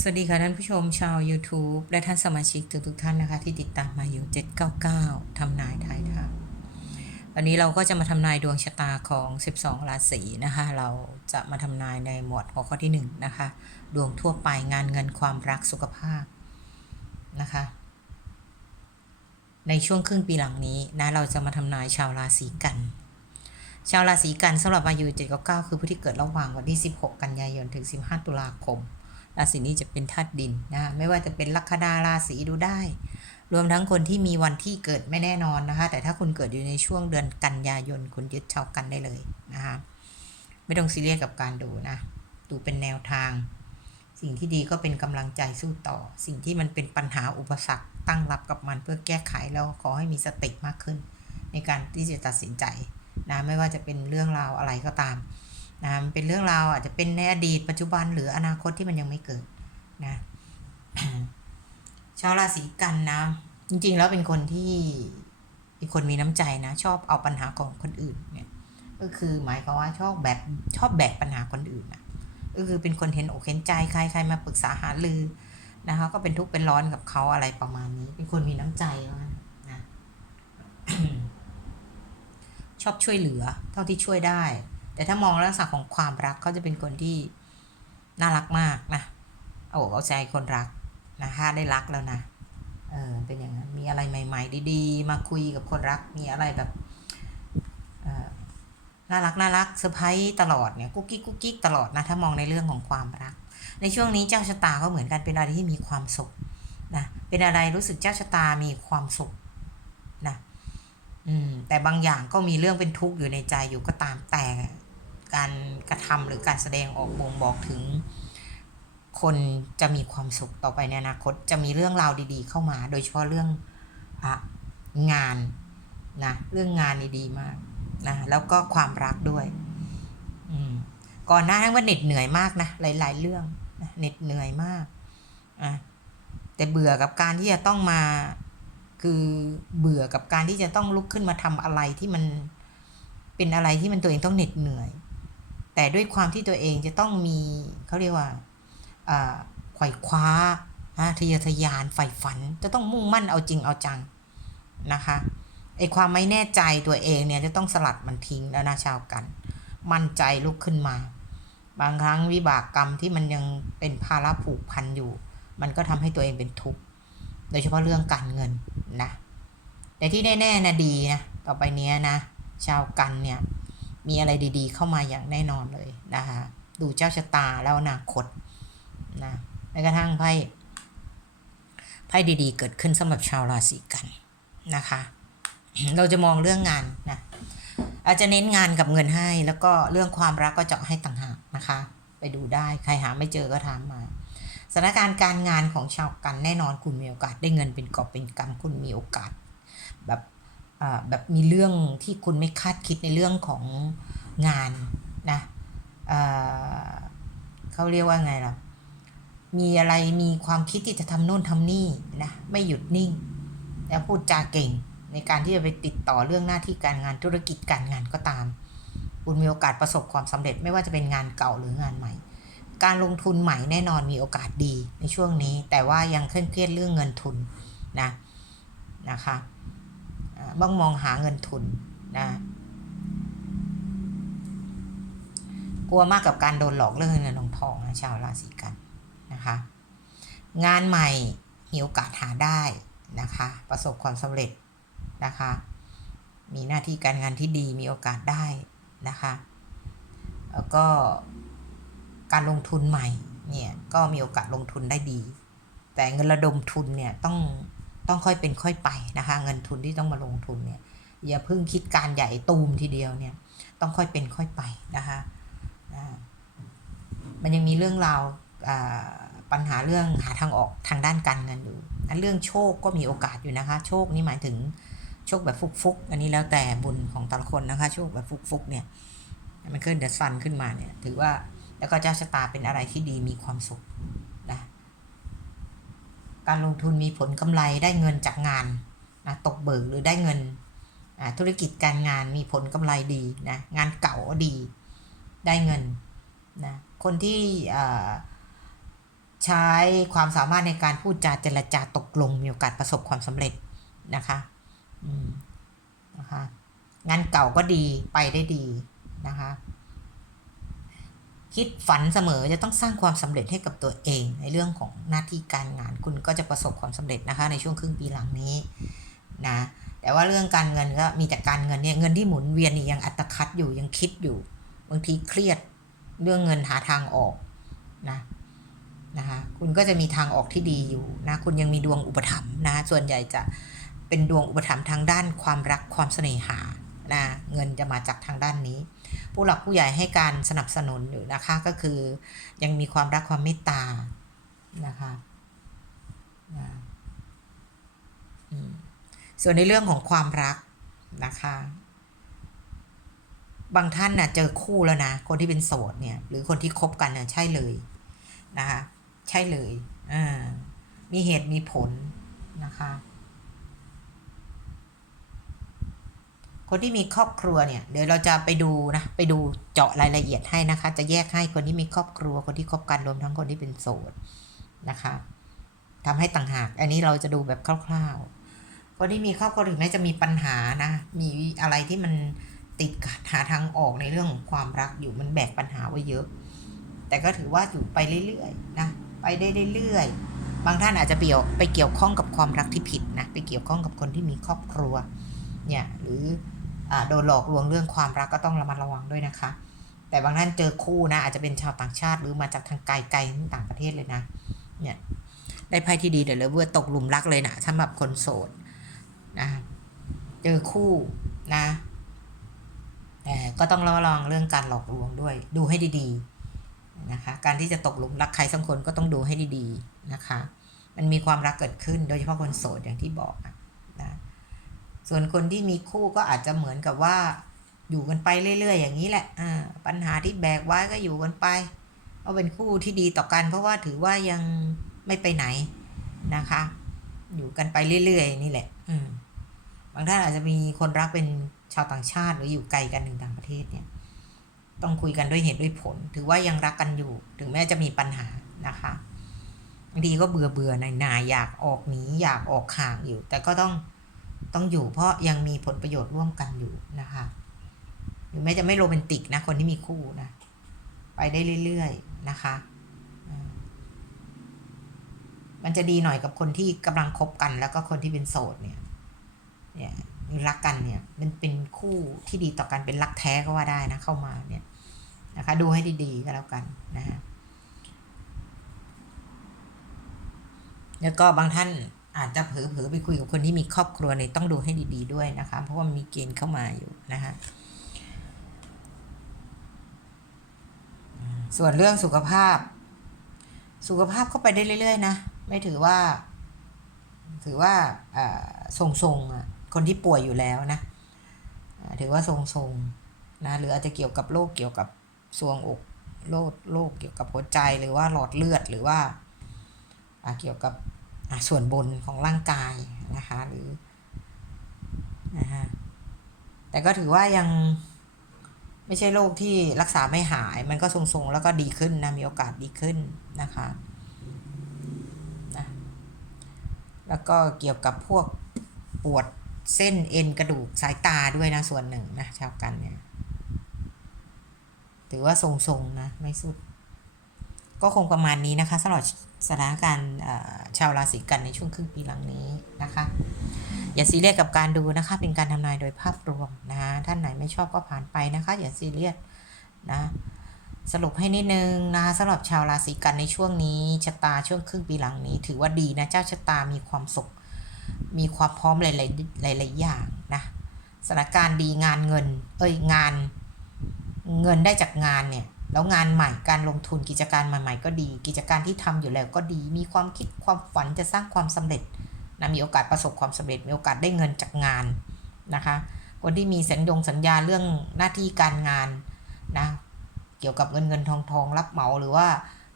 สวัสดีค่ะท่านผู้ชมชาว YouTube และท่านสมาชิกทุกทุกท่านนะคะ ที่ติดตามมาอยู่ 799 ทำนายไทยทางวันนี้เราก็จะมาทำนายดวงชะตาของ 12 ราศีนะคะ เราจะมาทำนายในหมวดหัวข้อที่ 1 นะคะ ดวงทั่วไปงานเงินความรักสุขภาพนะคะ ในช่วงครึ่งปีหลังนี้นะเราจะมาทำนายชาวราศีกันชาวราศีกันสำหรับอายุ799คือผู้ที่เกิดระหว่างวันที่ 16 กันยายนถึง 15 ตุลาคม ราศีนี้จะเป็นธาตุดินนะไม่ว่าจะเป็นลัคนาราศีดูได้ รวมทั้งคนที่มีวันที่เกิดไม่แน่นอนนะคะ แต่ถ้าคุณเกิดอยู่ในช่วงเดือนกันยายน คุณยึดชาวกันได้เลยนะคะไม่ต้องซีเรียสกับการดูนะดูเป็นแนวทาง สิ่งที่ดีก็เป็นกำลังใจสู้ต่อ สิ่งที่มันเป็นปัญหาอุปสรรคตั้งรับกับมันเพื่อแก้ไขแล้วขอให้มีสติมากขึ้น ในการที่จะตัดสินใจนะไม่ว่าจะเป็นเรื่องราวอะไรก็ตาม นะมันเป็นเรื่องราวอาจจะเป็นในอดีตปัจจุบันหรืออนาคตที่มันยังไม่เกิดนะชาวราศีกันนะ จริงๆแล้วเป็นคนที่เป็นคนมีน้ำใจนะ ชอบเอาปัญหาของคนอื่นเนี่ย ก็คือหมายความว่าชอบแบบชอบแบกปัญหาคนอื่นนะก็คือเป็นคนเห็นอกเห็นใจใครใครมาปรึกษาหารือนะคะก็เป็นทุกข์เป็นร้อนกับเขาอะไรประมาณนี้ เป็นคนมีน้ำใจว่านนะชอบช่วยเหลือเท่าที่ช่วยได้ แต่ถ้ามองลักษณะของความรักเขาจะเป็นคนที่น่ารักมากนะ เอาอกเอาใจคนรักนะถ้าได้รักแล้วนะเออเป็นอย่างนั้นมีอะไรใหม่ ๆ ดีๆ มาคุยกับคนรักมีอะไรแบบน่ารักน่ารักเซอร์ไพรส์ตลอดเนี่ยกุ๊กกิ๊กกุ๊กกิ๊กตลอดนะถ้ามองในเรื่องของความรัก ในช่วงนี้เจ้าชะตาก็เหมือนกันเป็นอะไรที่มีความสุขนะเป็นอะไรรู้สึกเจ้าชะตามีความสุขนะอืมแต่บางอย่างก็มีเรื่องเป็นทุกข์อยู่ในใจอยู่ก็ตามแต่ การกระทำหรือการแสดงออกบ่งบอกถึง คนจะมีความสุขต่อไปในอนาคตจะมีเรื่องราวดี ๆ เข้ามา โดยเฉพาะเรื่ององานนะเรื่องงานนี่ดีมากนะแล้วก็ความรักด้วยก่อนหน้านั้นว่าเหน็ดเหนื่อยมากนะหลาย ๆ เรื่องเหน็ดเหนื่อยมากอะแต่เบื่อกับการที่จะต้องมา คือเบื่อกับการที่จะต้องลุกขึ้นมาทำอะไรที่มันเป็นอะไรที่มันตัวเองต้องเหน็ดเหนื่อย แต่ด้วยความที่ตัวเองจะต้องมีเขาเรียกว่าอ่าไขว่คว้าทะเยอทะยานใฝ่ฝัน จะต้องมุ่งมั่นเอาจริงเอาจังนะคะไอความไม่แน่ใจตัวเองเนี่ยจะต้องสลัดมันทิ้งแล้วนะชาวกัน มั่นใจลุกขึ้นมา บางครั้งวิบากกรรมที่มันยังเป็นภาระผูกพันอยู่ มันก็ทำให้ตัวเองเป็นทุกข์โดยเฉพาะเรื่องการเงินนะแต่ที่แน่ๆนะดีนะต่อไปเนี้ยนะชาวกันเนี่ย มีอะไรดีๆ เข้ามาอย่างแน่นอนเลยนะคะดูเจ้าชะตาแล้วอนาคตนะแม้กระทั่งไพ่ไพ่ดีๆ เกิดขึ้นสำหรับชาวราศีกันนะคะ เราจะมองเรื่องงานนะอาจจะเน้นงานกับเงินให้ แล้วก็เรื่องความรักก็เจาะให้ต่างหากนะคะ ไปดูได้ใครหาไม่เจอก็ถามมาสถานการณ์การงานของชาวกันแน่นอนคุณมีโอกาสได้เงินเป็นกอบเป็นกำคุณมีโอกาส แบบ แบบมีเรื่องที่คุณไม่คาดคิดในเรื่องของงานนะเขาเรียกว่าไงล่ะ มีอะไรมีความคิดที่จะทำโน่นทำนี่นะไม่หยุดนิ่ง แล้วพูดจาเก่งในการที่จะไปติดต่อเรื่องหน้าที่การงานธุรกิจการงานก็ตาม คุณมีโอกาสประสบความสำเร็จไม่ว่าจะเป็นงานเก่าหรืองานใหม่ การลงทุนใหม่แน่นอนมีโอกาสดีในช่วงนี้ แต่ว่ายังเคร่งเครียดเรื่องเงินทุนนะนะคะ บ้องมองหาเงินทุนนะกลัวมากกับการโดนหลอกเรื่องเงินทองทองนะชาวราศีกันนะคะ งานใหม่มีโอกาสหาได้นะคะ ประสบความสำเร็จนะคะ มีหน้าที่การงานที่ดีมีโอกาสได้นะคะแล้วก็การลงทุนใหม่เนี่ยก็มีโอกาสลงทุนได้ดี แต่เงินระดมทุนเนี่ยต้อง ต้องค่อยเป็นค่อยไปนะคะ เงินทุนที่ต้องมาลงทุนเนี่ยอย่าเพิ่งคิดการใหญ่ตูมทีเดียวเนี่ย ต้องค่อยเป็นค่อยไปนะคะมันยังมีเรื่องราวปัญหาเรื่องหาทางออกทางด้านการเงินอยู่อันเรื่องโชคก็มีโอกาสอยู่นะคะ โชคนี่หมายถึงโชคแบบฟุกๆอันนี้แล้วแต่บุญของแต่ละคนนะคะ โชคแบบฟุกๆเนี่ยมันขึ้นเดซันขึ้นมาเนี่ย ถือว่าแล้วก็เจ้าชะตาเป็นอะไรที่ดีมีความสุข การลงทุนมีผลกำไรได้เงินจากงานนะตกเบิกหรือได้เงินอ่าธุรกิจการงานมีผลกำไรดีนะงานเก่าก็ดีได้เงินนะคนที่ใช้ความสามารถในการพูดจาเจรจาตกลงมีโอกาสประสบความสำเร็จนะคะนะคะงานเก่าก็ดีไปได้ดีนะคะ คิดฝันเสมอจะต้องสร้างความสำเร็จให้กับตัวเอง ในเรื่องของหน้าที่การงานคุณก็จะประสบความสำเร็จนะคะ ในช่วงครึ่งปีหลังนี้นะแต่ว่าเรื่องการเงินก็มีแต่การเงินเนี่ยเงินที่หมุนเวียนนี่ยังอัตคัดอยู่ยังคิดอยู่ บางทีเครียดเรื่องเงินหาทางออกนะนะคะคุณก็จะมีทางออกที่ดีอยู่นะคุณยังมีดวงอุปถัมภ์นะส่วนใหญ่จะเป็นดวงอุปถัมภ์ทางด้านความรักความเสน่หานะเงินจะมาจากทางด้านนี้ ผู้หลักผู้ใหญ่ให้การสนับสนุนอยู่นะคะ ก็คือยังมีความรักความเมตตานะคะส่วนในเรื่องของความรักนะคะ บางท่านน่ะเจอคู่แล้วนะ คนที่เป็นโสดเนี่ย หรือคนที่คบกันเนี่ยใช่เลยนะคะ ใช่เลยอ่ามีเหตุมีผลนะคะ คนที่มีครอบครัวเนี่ยเดี๋ยวเราจะไปดูนะไปดูเจาะรายละเอียดให้นะคะ จะแยกให้คนที่มีครอบครัวคนที่คบกันรวมทั้งคนที่เป็นโสดนะคะทำให้ต่างหาก อันนี้เราจะดูแบบคร่าวๆ คนที่มีครอบครัวถึงแม้จะมีปัญหานะ มีอะไรที่มันติดขัดหาทางออกในเรื่องของความรักอยู่มันแบกปัญหาไว้เยอะ แต่ก็ถือว่าอยู่ไปเรื่อยๆนะไปได้เรื่อยๆบางท่านอาจจะเกี่ยวไปเกี่ยวข้องกับความรักที่ผิดนะไปเกี่ยวข้องกับคนที่มีครอบครัวเนี่ยหรือ โดนหลอกลวงเรื่องความรักก็ต้องระมัดระวังด้วยนะคะ แต่บางท่านเจอคู่นะ อาจจะเป็นชาวต่างชาติหรือมาจากทางไกลๆต่างประเทศเลยนะ เนี่ยได้ไพ่ที่ดีเดี๋ยวเลยเว่าตกหลุมรักเลยนะสำหรับคนโสดนะเจอคู่นะแต่ก็ต้องระวังเรื่องการหลอกลวงด้วย ดูให้ดีๆนะคะ การที่จะตกหลุมรักใครสักคนก็ต้องดูให้ดีๆนะคะ มันมีความรักเกิดขึ้นโดยเฉพาะคนโสดอย่างที่บอกอะ ส่วนคนที่มีคู่ก็อาจจะเหมือนกับว่า อยู่กันไปเรื่อย ๆ อย่างนี้แหละอ่าปัญหาที่แบกไว้ก็อยู่กันไปก็เป็นคู่ที่ดีต่อกัน เพราะว่าถือว่ายังไม่ไปไหนนะคะ อยู่กันไปเรื่อย ๆ นี่แหละ อืมบางท่านอาจจะมีคนรักเป็นชาวต่างชาติหรืออยู่ไกลกันหนึ่งต่างประเทศเนี่ย ต้องคุยกันด้วยเหตุด้วยผล ถือว่ายังรักกันอยู่ ถึงแม้จะมีปัญหานะคะบางทีก็เบื่อเบื่อหน่ายหน่ายอยากออกหนีอยากออกห่างอยู่ แต่ก็ต้อง ต้องอยู่เพราะยังมีผลประโยชน์ร่วมกันอยู่นะคะถึงแม้จะไม่โรแมนติกนะคนที่มีคู่นะ ไปได้เรื่อยๆนะคะ มันจะดีหน่อยกับคนที่กำลังคบกัน แล้วก็คนที่เป็นโสดเนี่ย เนี่ยรักกันเนี่ย มันเป็นคู่ที่ดีต่อกันเป็นรักแท้ก็ว่าได้นะเข้ามาเนี่ยนะคะ ดูให้ดีๆก็แล้วกันนะฮะแล้วก็บางท่าน อาจจะเผลอๆไปคุยกับคนที่มีครอบครัวเนี่ยต้องดูให้ดี ๆ ด้วยนะคะ เพราะว่ามีเกณฑ์เข้ามาอยู่นะคะส่วนเรื่องสุขภาพ สุขภาพก็ไปได้เรื่อยๆนะ ไม่ถือว่า ถือว่าทรงๆคนที่ป่วยอยู่แล้วนะถือว่าทรงๆนะหรืออาจจะเกี่ยวกับโรคเกี่ยวกับซวงอกโรคโรคเกี่ยวกับหัวใจหรือว่าหลอดเลือดหรือว่าเกี่ยวกับ ส่วนบนของร่างกายนะคะหรือนะฮะแต่ก็ถือว่ายังไม่ใช่โรคที่รักษาไม่หาย มันก็ทรงๆ แล้วก็ดีขึ้นนะ มีโอกาสดีขึ้นนะคะนะแล้วก็เกี่ยวกับพวกปวดเส้นเอ็นกระดูกสายตาด้วยนะ ส่วนหนึ่งนะชาวกันเนี่ย ถือว่าทรงๆนะ ไม่สุด ก็คงประมาณนี้นะคะสำหรับ สถานการณ์ชาวราศีกันในช่วงครึ่งปีหลังนี้นะคะ อย่าซีเรียสกับการดูนะคะ เป็นการทำนายโดยภาพรวมนะท่านไหนไม่ชอบก็ผ่านไปนะคะ อย่าซีเรียสนะสรุปให้นิดนึงนะคะสำหรับชาวราศีกันในช่วงนี้ชะตาช่วงครึ่งปีหลังนี้ ถือว่าดีนะเจ้าชะตามีความสุข มีความพร้อมหลายๆหลายๆอย่างนะสถานการณ์ดีงานเงิน เอ้ยงาน เงินได้จากงานเนี่ย แล้วงานใหม่การลงทุนกิจการใหม่ ๆ ก็ดี กิจการที่ทำอยู่แล้วก็ดี มีความคิดความฝันจะสร้างความสำเร็จนะมีโอกาสประสบความสำเร็จ มีโอกาสได้เงินจากงานนะคะ คนที่มีสัญญงสัญญาเรื่องหน้าที่การงานนะเกี่ยวกับเงินเงินทองทองรับเหมาหรือว่า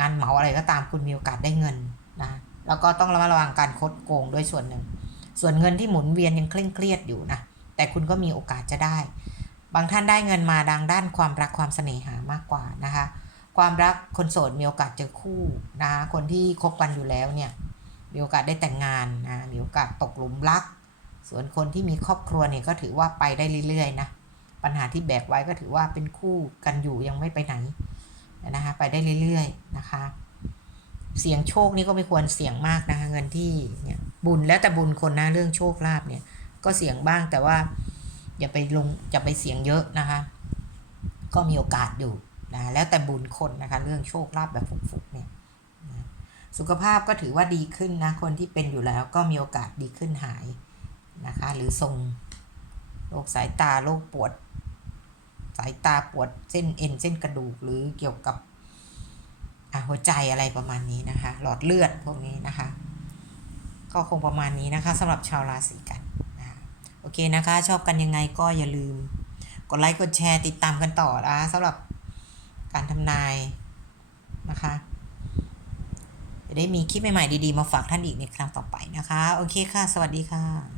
งานเหมาอะไรก็ตามคุณมีโอกาสได้เงินนะแล้วก็ต้องระมัดระวังการคดโกงด้วยส่วนหนึ่ง ส่วนเงินที่หมุนเวียนยังเคร่งเครียดอยู่นะแต่คุณก็มีโอกาสจะได้ บางท่านได้เงินมาดังด้านความรักความเสน่หามากกว่านะคะ ความรักคนโสดมีโอกาสเจอคู่นะคะคนที่คบกันอยู่แล้วเนี่ยมีโอกาสได้แต่งงานนะมีโอกาสตกหลุมรัก ส่วนคนที่มีครอบครัวเนี่ยก็ถือว่าไปได้เรื่อยๆนะปัญหาที่แบกไว้ก็ถือว่าเป็นคู่กันอยู่ยังไม่ไปไหนนะคะไปได้เรื่อยๆนะคะ เสี่ยงโชคนี่ก็ไม่ควรเสี่ยงมากนะคะเงินที่เนี่ยบุญแล้วแต่บุญคนนะเรื่องโชคลาภเนี่ยก็เสี่ยงบ้างแต่ว่า อย่าไปลงอย่าไปเสี่ยงเยอะนะคะ ก็มีโอกาสอยู่นะแล้วแต่บุญคนนะคะเรื่องโชคลาภแบบฟุกๆเนี่ยนะสุขภาพก็ถือว่าดีขึ้นนะคนที่เป็นอยู่แล้วก็มีโอกาสดีขึ้นหายนะคะ หรือทรงโรคสายตาโรคปวด สายตาปวดเส้นเอ็นเส้นกระดูกหรือเกี่ยวกับหัวใจอะไรประมาณนี้นะคะ หลอดเลือดพวกนี้นะคะ ก็คงประมาณนี้นะคะสำหรับชาวราศีกัน โอเคนะคะ ชอบกันยังไงก็อย่าลืม กดไลค์กดแชร์ติดตามกันต่อนะสำหรับการทำนายนะคะ จะได้มีคลิปใหม่ๆดีๆ มาฝากท่านอีกในครั้งต่อไปนะคะ โอเคค่ะ สวัสดีค่ะ